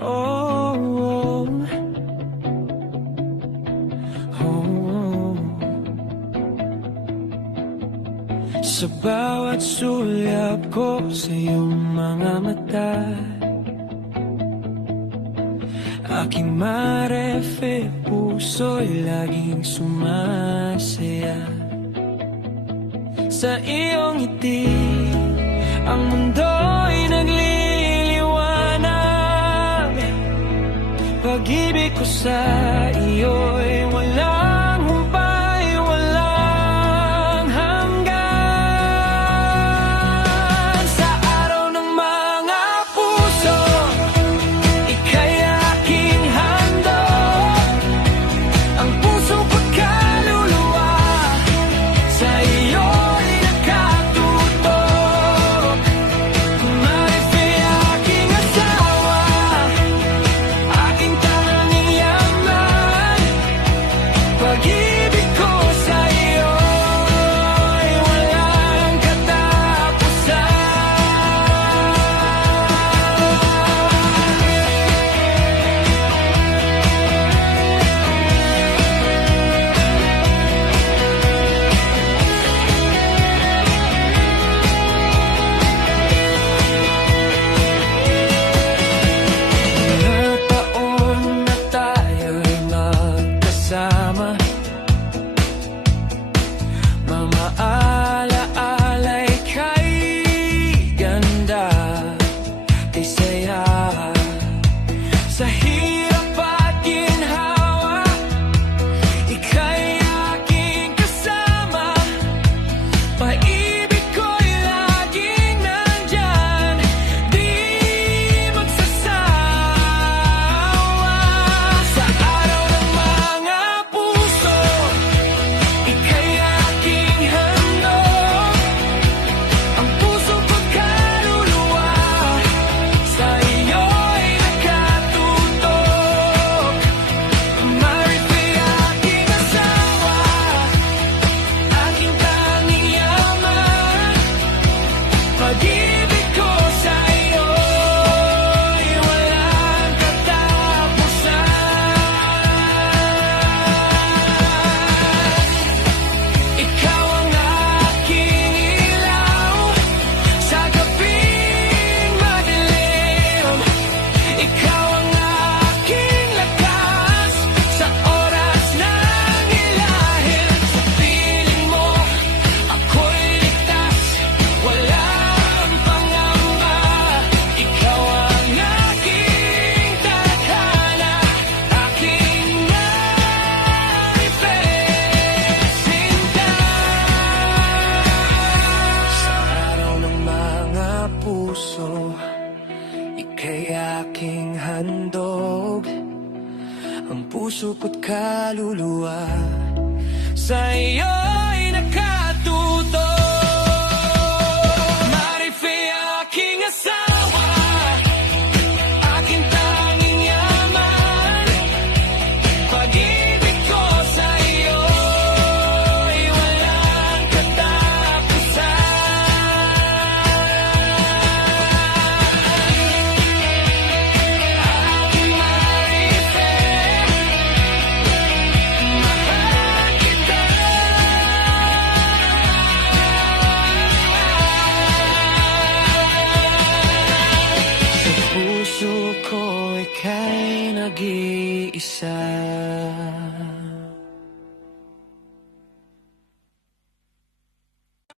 Oh, oh. Sa bawat sulyap ko sa iyong mga mata, aking marefe, puso'y laging sumasaya. Sa iyong ngiti, ang mundo'y nagliliwanag. Pag-ibig ko sa iyo'y walang humpay, walang hanggan. Sa araw ng mga puso, ika'y aking handog. Ang puso ko't kaluluwa sa iyo'y nakatutok. Marife, aking asawa, aking tanging yaman. Pag-ibig ko sa iyo'y walang katapusan. Mga taon na tayo'y magkasama, mga alaala'y kay ganda, kay saya. Sa hirap at ginhawa, ika'y aking kasama. Pag-ibig ko'y laging nandyan, di magsasawa. Sa araw ng mga puso, ika'y aking handog. Ang puso ko't kaluluwa sa iyo'y nakatutok. Marife, aking asawa, aking tanging yaman. Pag-ibig ko sa iyo'y walang katapusan. Ikaw ang aking ilaw sa gabing madilim. Ikaw ang aking lakas sa oras ng ilahid. Sa piling mo, ako'y ligtas, walang pangamba. Ikaw ang aking tadhana, aking Marife Sinta. Sa araw ng mga puso, ika'y aking handog. Ang puso ko't kaluluwa sa iyo'y nakatutok. Marife, aking asawa, aking tanging yaman. Pag-ibig ko sa iyo'y walang katapusan. Aking Marife, mahal kita. Sa puso ko ika'y nag-iisa.